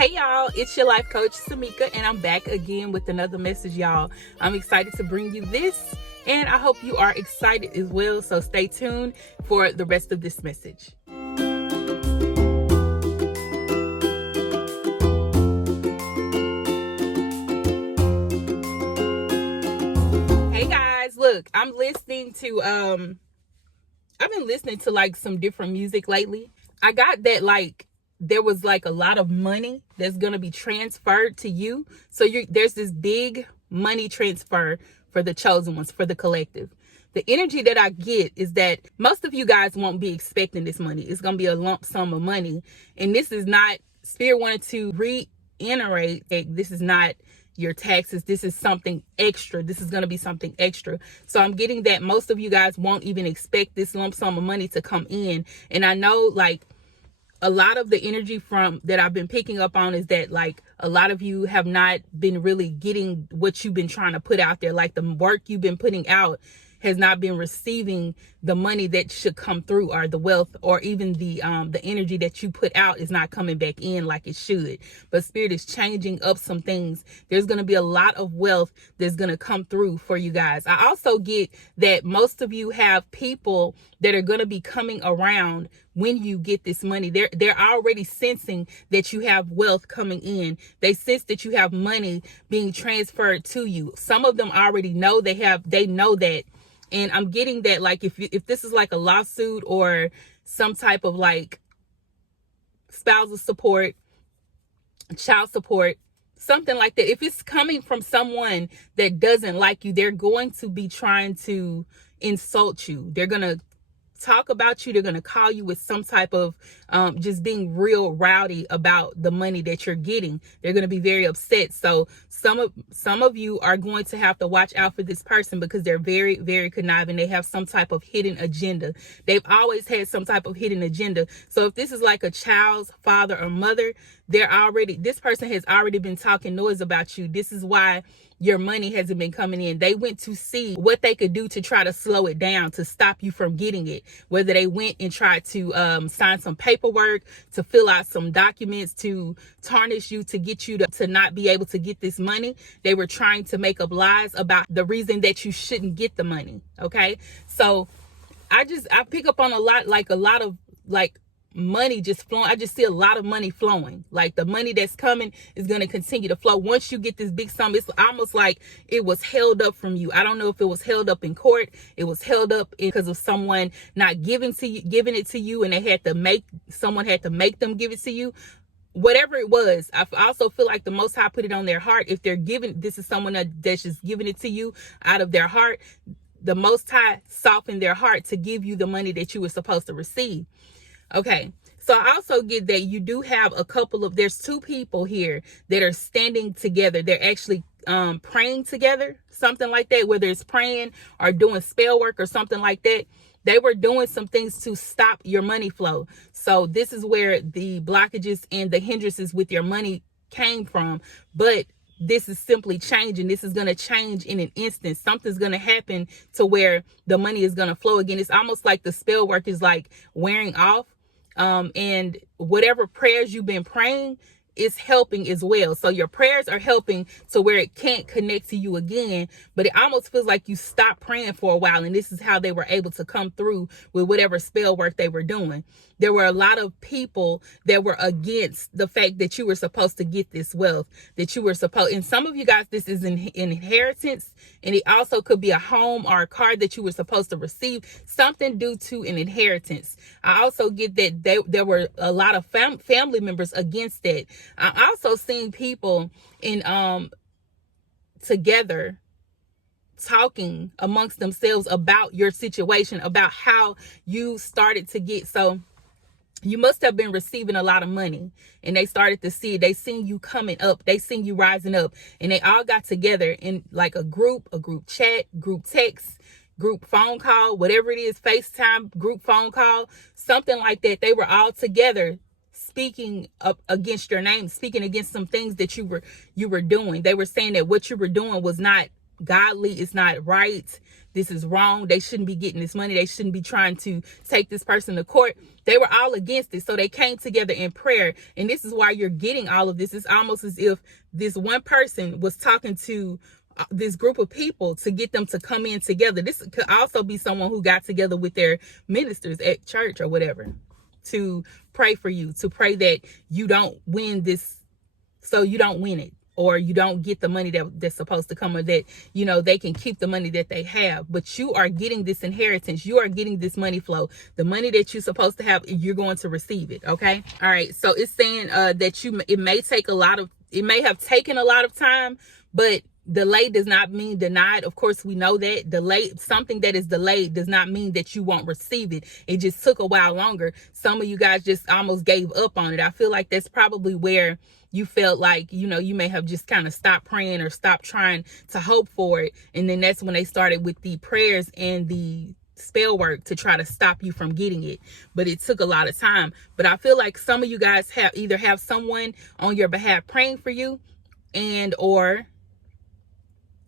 Hey y'all, it's your life coach Samika, and I'm back again with another message, y'all. I'm excited to bring you this, and I hope you are excited as well, so stay tuned for the rest of this message. Hey guys, look, I've been listening to like some different music lately. I got that there was like a lot of money that's going to be transferred to you. So there's this big money transfer for the chosen ones, for the collective. The energy that I get is that most of you guys won't be expecting this money. It's going to be a lump sum of money. And this is not, Spirit wanted to reiterate that this is not your taxes. This is something extra. This is going to be something extra. So I'm getting that most of you guys won't even expect this lump sum of money to come in. And I know like a lot of the energy from that I've been picking up on is that like a lot of you have not been really getting what you've been trying to put out there. Like the work you've been putting out has not been receiving the money that should come through, or the wealth, or even the energy that you put out is not coming back in like it should. But Spirit is changing up some things. There's going to be a lot of wealth that's going to come through for you guys. I also get that most of you have people that are going to be coming around when you get this money. They're already sensing that you have wealth coming in. They sense that you have money being transferred to you. Some of them already know they know that. And I'm getting that like if this is like a lawsuit or some type of like spousal support, child support, something like that, if it's coming from someone that doesn't like you, they're going to be trying to insult you. They're going to talk about you. They're going to call you with some type of just being real rowdy about the money that you're getting. They're going to be very upset. So some of you are going to have to watch out for this person because they're very, very conniving. They have some type of hidden agenda. They've always had some type of hidden agenda. So if this is like a child's father or mother, this person has already been talking noise about you. This is why your money hasn't been coming in. They went to see what they could do to try to slow it down, to stop you from getting it. Whether they went and tried to sign some paperwork, to fill out some documents, to tarnish you, to get you to not be able to get this money. They were trying to make up lies about the reason that you shouldn't get the money. Okay. So I pick up on a lot of money just flowing. I just see a lot of money flowing. Like the money that's coming is going to continue to flow. Once you get this big sum, it's almost like it was held up from you. I don't know if it was held up in court. It was held up because of someone not giving it to you, and someone had to make them give it to you. Whatever it was, I also feel like the Most High put it on their heart. If this is someone that's just giving it to you out of their heart, the Most High softened their heart to give you the money that you were supposed to receive. Okay, so I also get that you do have there's two people here that are standing together. They're actually praying together, something like that, whether it's praying or doing spell work or something like that. They were doing some things to stop your money flow. So this is where the blockages and the hindrances with your money came from. But this is simply changing. This is going to change in an instant. Something's going to happen to where the money is going to flow again. It's almost like the spell work is like wearing off. And whatever prayers you've been praying is helping as well. So your prayers are helping to where it can't connect to you again, but it almost feels like you stopped praying for a while, and this is how they were able to come through with whatever spell work they were doing. There were a lot of people that were against the fact that you were supposed to get this wealth, and some of you guys, this is an inheritance, and it also could be a home or a car that you were supposed to receive, something due to an inheritance. I also get that there were a lot of family members against that. I also seen people together talking amongst themselves about your situation, about how you started to get. So you must have been receiving a lot of money, and they started to see it. They seen you coming up. They seen you rising up, and they all got together in like a group chat, group text, group phone call, whatever it is, FaceTime, group phone call, something like that. They were all together speaking up against your name, speaking against some things that you were doing. They were saying that what you were doing was not godly. It's not right. This is wrong. They shouldn't be getting this money. They shouldn't be trying to take this person to court. They were all against it. So they came together in prayer. And this is why you're getting all of this. It's almost as if this one person was talking to this group of people to get them to come in together. This could also be someone who got together with their ministers at church or whatever to pray for you, to pray that you don't win this, so you don't win it, or you don't get the money that's supposed to come, or that, you know, they can keep the money that they have. But you are getting this inheritance. You are getting this money flow. The money that you're supposed to have, you're going to receive it. Okay. All right. So it's saying that it may have taken a lot of time, but delay does not mean denied. Of course, we know that something that is delayed does not mean that you won't receive it. It just took a while longer. Some of you guys just almost gave up on it. I feel like that's probably where you felt like, you know, you may have just kind of stopped praying or stopped trying to hope for it. And then that's when they started with the prayers and the spell work to try to stop you from getting it. But it took a lot of time. But I feel like some of you guys have someone on your behalf praying for you, and or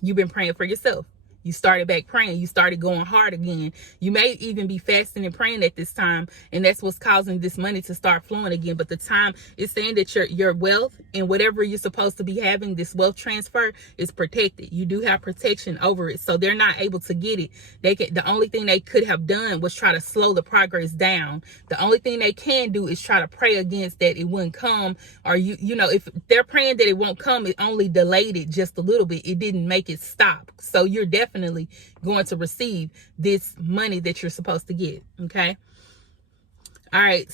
you've been praying for yourself. You started back praying. You started going hard again. You may even be fasting and praying at this time, and that's what's causing this money to start flowing again. But the time is saying that your wealth and whatever you're supposed to be having, this wealth transfer, is protected. You do have protection over it, so they're not able to get it. The only thing they could have done was try to slow the progress down. The only thing they can do is try to pray against that it wouldn't come, or you know, if they're praying that it won't come, it only delayed it just a little bit. It didn't make it stop. So you're definitely going to receive this money that you're supposed to get. Okay. All right.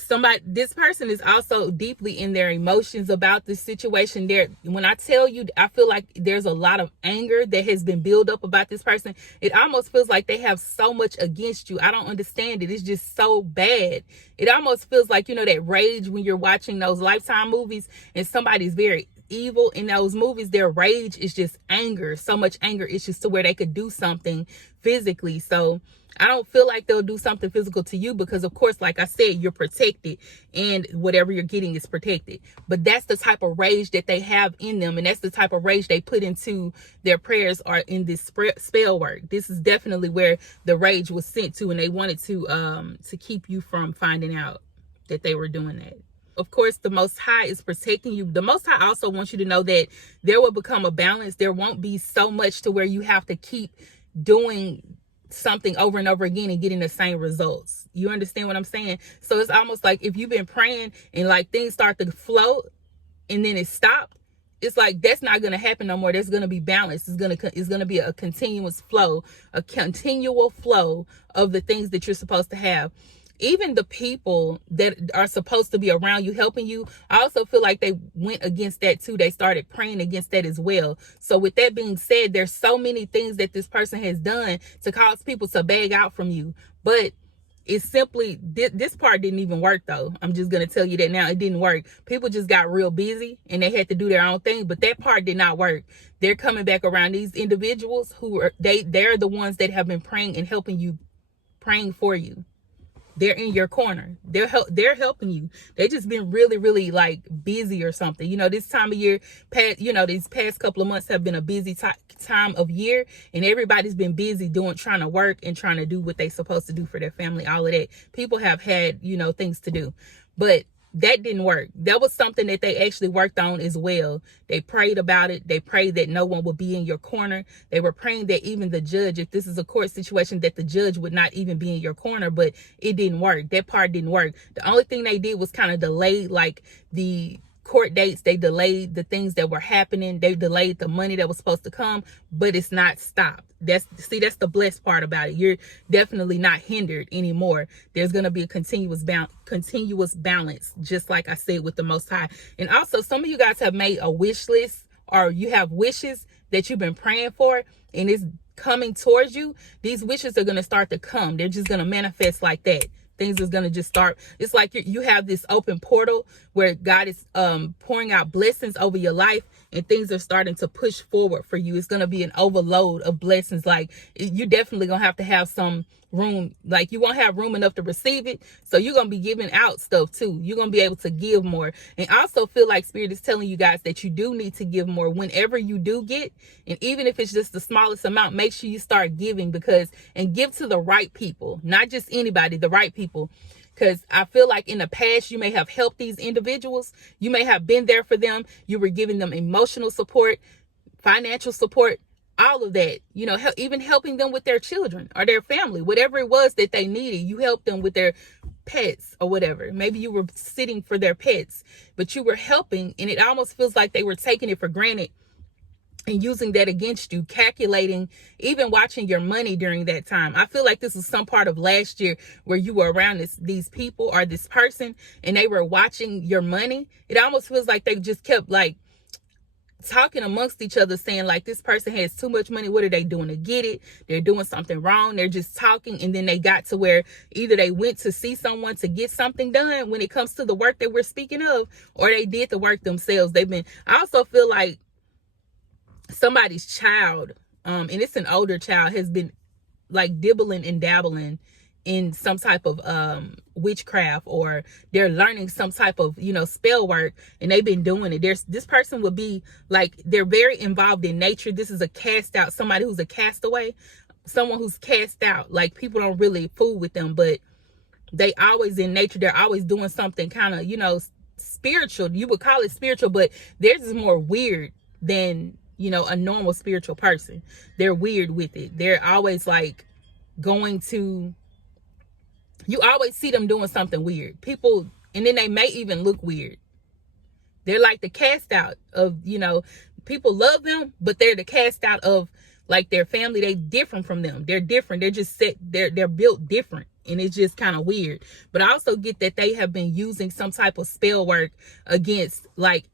This person is also deeply in their emotions about this situation. When I tell you, I feel like there's a lot of anger that has been built up about this person. It almost feels like they have so much against you. I don't understand it. It's just so bad. It almost feels like, you know, that rage when you're watching those Lifetime movies and somebody's very evil in those movies. Their rage is just anger, so much anger issues to where they could do something physically. So I don't feel like they'll do something physical to you because, of course, like I said, you're protected and whatever you're getting is protected. But that's the type of rage that they have in them, and that's the type of rage they put into their prayers or in this spell work. This is definitely where the rage was sent to, and they wanted to keep you from finding out that they were doing that. Of course, the Most High is protecting you. The Most High also wants you to know that there will become a balance. There won't be so much to where you have to keep doing something over and over again and getting the same results. You understand what I'm saying? So it's almost like if you've been praying and like things start to flow and then it stopped, it's like that's not going to happen no more. There's going to be balance. It's going to be a continuous flow, a continual flow of the things that you're supposed to have. Even the people that are supposed to be around you, helping you, I also feel like they went against that too. They started praying against that as well. So with that being said, there's so many things that this person has done to cause people to beg out from you. But it's simply, this part didn't even work though. I'm just going to tell you that now. It didn't work. People just got real busy and they had to do their own thing. But that part did not work. They're coming back around. These individuals who are, they're the ones that have been praying and helping you, praying for you. They're in your corner. They're helping you. They just been really, really like busy or something. You know, this time of year, these past couple of months have been a busy time of year, and everybody's been busy trying to work and trying to do what they're supposed to do for their family, all of that. People have had, things to do, but that didn't work. That was something that they actually worked on as well. They prayed about it. They prayed that no one would be in your corner. They were praying that even the judge, if this is a court situation, that the judge would not even be in your corner, but it didn't work. That part didn't work. The only thing they did was kind of delay like the court dates. They delayed the things that were happening. They delayed the money that was supposed to come, but it's not stopped. That's the blessed part about it. You're definitely not hindered anymore. There's going to be a continuous balance, just like I said, with the Most High. And also, some of you guys have made a wish list, or you have wishes that you've been praying for, and it's coming towards you. These wishes are going to start to come. They're just going to manifest like that. Things is going to just start. It's like you have this open portal where God is pouring out blessings over your life, and things are starting to push forward for you. It's going to be an overload of blessings. Like, you're definitely going to have some room, like you won't have room enough to receive it. So you're going to be giving out stuff too. You're going to be able to give more. And I also feel like Spirit is telling you guys that you do need to give more whenever you do get. And even if it's just the smallest amount, make sure you start giving, and give to the right people, not just anybody, the right people. Because I feel like in the past, you may have helped these individuals. You may have been there for them. You were giving them emotional support, financial support, all of that, even helping them with their children or their family, whatever it was that they needed. You helped them with their pets or whatever. Maybe you were sitting for their pets, but you were helping, and it almost feels like they were taking it for granted and using that against you, calculating, even watching your money during that time. I feel like this was some part of last year where you were around these people or this person, and they were watching your money. It almost feels like they just kept like talking amongst each other, saying like, this person has too much money. What are they doing to get it? They're doing something wrong. They're just talking. And then they got to where either they went to see someone to get something done when it comes to the work that we're speaking of, or they did the work themselves. I also feel like somebody's child, and it's an older child, has been like dibbling and dabbling in some type of witchcraft, or they're learning some type of spell work, and they've been doing it. This person would be like, they're very involved in nature. This is a cast out, somebody who's a castaway, someone who's cast out. Like, people don't really fool with them, but they always in nature. They're always doing something kind of spiritual. You would call it spiritual, but theirs is more weird than a normal spiritual person. They're weird with it. They're always like you always see them doing something weird. People, and then they may even look weird. They're like the cast out of, people love them, but they're the cast out of like their family. They different from them. They're different. They're just they're built different. And it's just kind of weird. But I also get that they have been using some type of spell work against, like,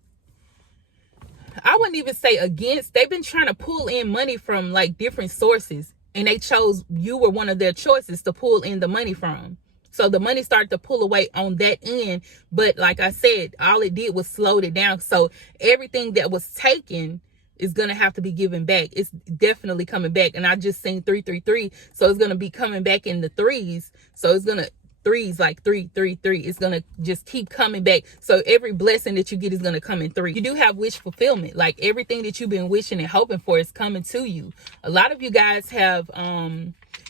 I wouldn't even say against. They've been trying to pull in money from like different sources, and they chose, you were one of their choices to pull in the money from. So the money started to pull away on that end. But like I said, all it did was slowed it down. So everything that was taken is going to have to be given back. It's definitely coming back. And I just seen 333. So it's going to be coming back in the threes. So it's going to, threes, like 333. It's going to just keep coming back. So every blessing that you get is going to come in three. You do have wish fulfillment. Like, everything that you've been wishing and hoping for is coming to you. A lot of you guys have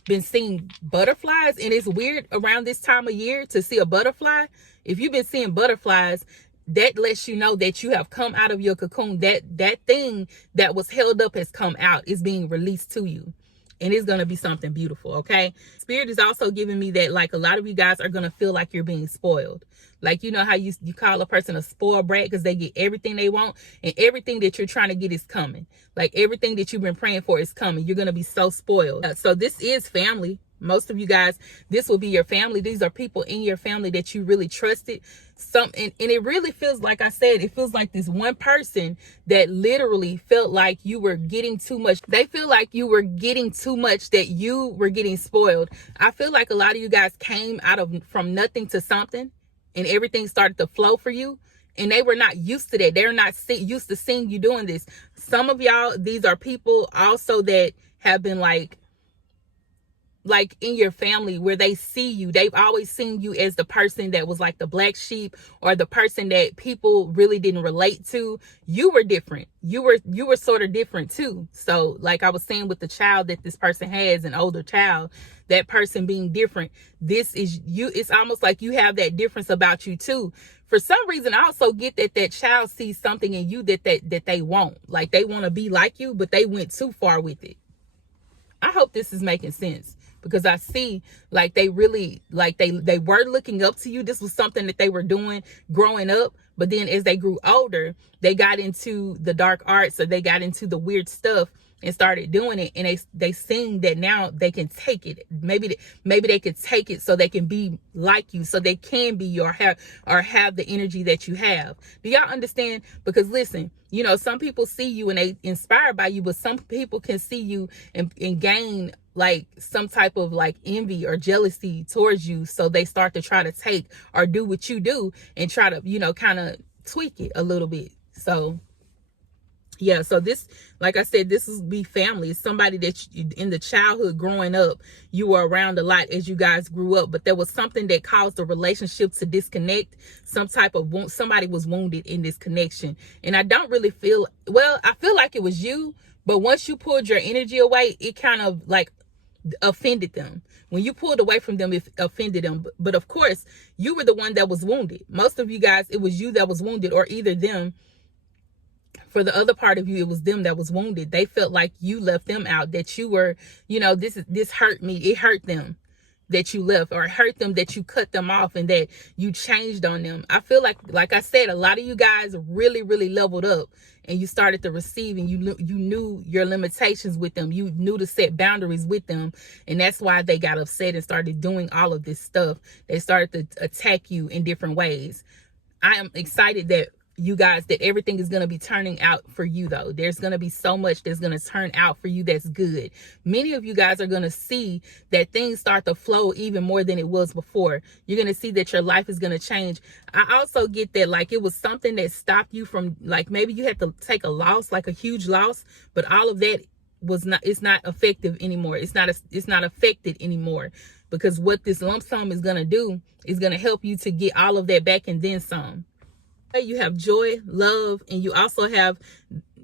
been seeing butterflies, and it's weird around this time of year to see a butterfly. If you've been seeing butterflies, that lets you know that you have come out of your cocoon. That thing that was held up has come out. It's being released to you. And it's going to be something beautiful, okay? Spirit is also giving me that, like, a lot of you guys are going to feel like you're being spoiled. Like, you know how you call a person a spoiled brat because they get everything they want, and everything that you're trying to get is coming. Like, everything that you've been praying for is coming. You're going to be so spoiled. So this is family. Most of you guys, this will be your family. These are people in your family that you really trusted. And it really feels, like I said, it feels like this one person that literally felt like you were getting too much. They feel like you were getting too much, that you were getting spoiled. I feel like a lot of you guys came from nothing to something, and everything started to flow for you. And they were not used to that. They're not used to seeing you doing this. Some of y'all, these are people also that have been like in your family, where they see you. They've always seen you as the person that was like the black sheep, or the person that people really didn't relate to. You were different. You were sort of different too. So like I was saying with the child that this person has, an older child, that person being different, this is you. It's almost like you have that difference about you too. For some reason, I also get that child sees something in you that they want. Like, they want to be like you, but they went too far with it. I hope this is making sense, because I see like they really, like they were looking up to you. This was something that they were doing growing up. But then as they grew older, they got into the dark arts, or they got into the weird stuff and started doing it. And they seen that now they can take it. Maybe they could take it so they can be like you, so they can be or have the energy that you have. Do y'all understand? Because listen, some people see you and they inspired by you, but some people can see you and gain like some type of like envy or jealousy towards you. So they start to try to take or do what you do and try to, kind of tweak it a little bit. So Yeah, so this, like I said, this is be family. It's somebody that you, in the childhood growing up, you were around a lot as you guys grew up, but there was something that caused the relationship to disconnect. Some type of somebody was wounded in this connection, and I don't really feel, well, I feel like it was you, but once you pulled your energy away, it kind of like offended them. When you pulled away from them, it offended them. But of course, you were the one that was wounded. Most of you guys, it was you that was wounded, or either them. For the other part of you, it was them that was wounded. They felt like you left them out, that you were, you know, this hurt me. It hurt them that you left, or it hurt them that you cut them off and that you changed on them. I feel like I said, a lot of you guys really, really leveled up, and you started to receive, and you knew your limitations with them. You knew to set boundaries with them. And that's why they got upset and started doing all of this stuff. They started to attack you in different ways. I am excited that you guys, that everything is going to be turning out for you, though. There's going to be so much that's going to turn out for you that's good. Many of you guys are going to see that things start to flow even more than it was before. You're going to see that your life is going to change. I also get that, like, it was something that stopped you from, like, maybe you had to take a loss, like a huge loss, but all of that was not, it's not effective anymore. It's not affected anymore, because what this lump sum is going to do is going to help you to get all of that back and then some. You have joy, love, and you also have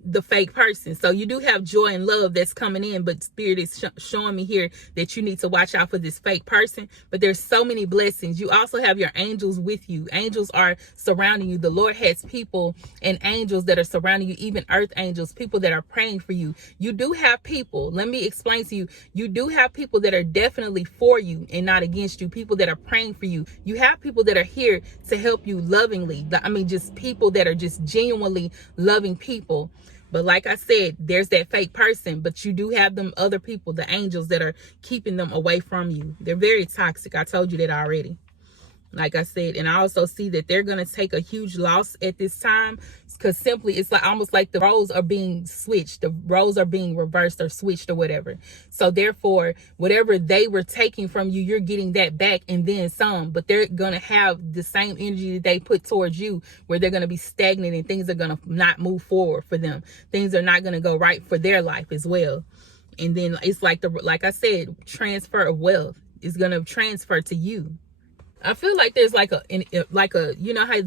the fake person. So you do have joy and love that's coming in, but Spirit is showing me here that you need to watch out for this fake person. But there's so many blessings. You also have your angels with you. Angels are surrounding you. The Lord has people and angels that are surrounding you, even earth angels, people that are praying for you. You do have people, let me explain to you, you do have people that are definitely for you and not against you, people that are praying for you. You have people that are here to help you lovingly. I mean, just people that are just genuinely loving people. But like I said, there's that fake person, but you do have them other people, the angels, that are keeping them away from you. They're very toxic. I told you that already. Like I said, and I also see that they're going to take a huge loss at this time, because simply it's like almost like the roles are being switched. The roles are being reversed or switched or whatever. So therefore, whatever they were taking from you, you're getting that back and then some. But they're going to have the same energy that they put towards you, where they're going to be stagnant and things are going to not move forward for them. Things are not going to go right for their life as well. And then it's like like I said, transfer of wealth is going to transfer to you. I feel like there's like a you know how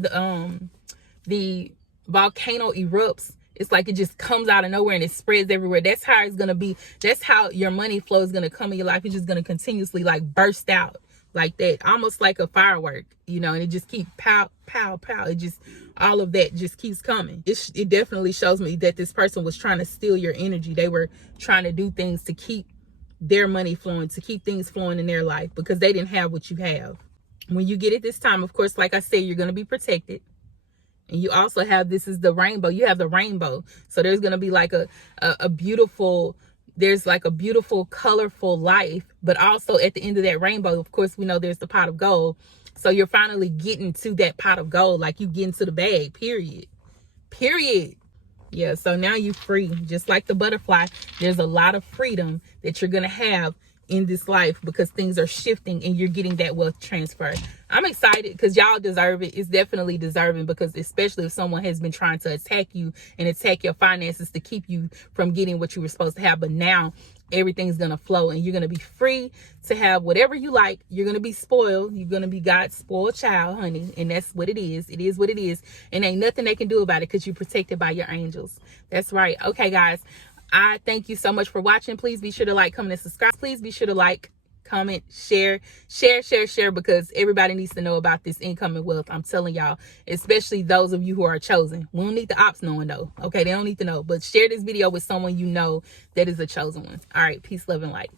the volcano erupts, it's like it just comes out of nowhere and it spreads everywhere. That's how it's gonna be. That's how your money flow is gonna come in your life. It's just gonna continuously like burst out like that, almost like a firework, you know, and it just keeps pow pow pow. It just, all of that just keeps coming. It definitely shows me that this person was trying to steal your energy. They were trying to do things to keep their money flowing, to keep things flowing in their life, because they didn't have what you have. When you get it this time, of course, like I said, you're going to be protected. And you also have, this is the rainbow. You have the rainbow. So there's going to be like a beautiful, there's like a beautiful, colorful life. But also at the end of that rainbow, of course, we know there's the pot of gold. So you're finally getting to that pot of gold. Like you getting to the bag, period. Period. Yeah, so now you're free. Just like the butterfly, there's a lot of freedom that you're going to have in this life, because things are shifting and you're getting that wealth transfer. I'm excited because y'all deserve it. It's definitely deserving, because especially if someone has been trying to attack you and attack your finances to keep you from getting what you were supposed to have. But now everything's going to flow and you're going to be free to have whatever you like. You're going to be spoiled. You're going to be God's spoiled child, honey. And that's what it is. It is what it is. And ain't nothing they can do about it, because you're protected by your angels. That's right. Okay, guys. I thank you so much for watching. Please be sure to like, comment, and subscribe. Please be sure to like, comment, share, because everybody needs to know about this income and wealth. I'm telling y'all, especially those of you who are chosen. We don't need the ops knowing though. Okay, they don't need to know. But share this video with someone you know that is a chosen one. All right, peace, love, and light.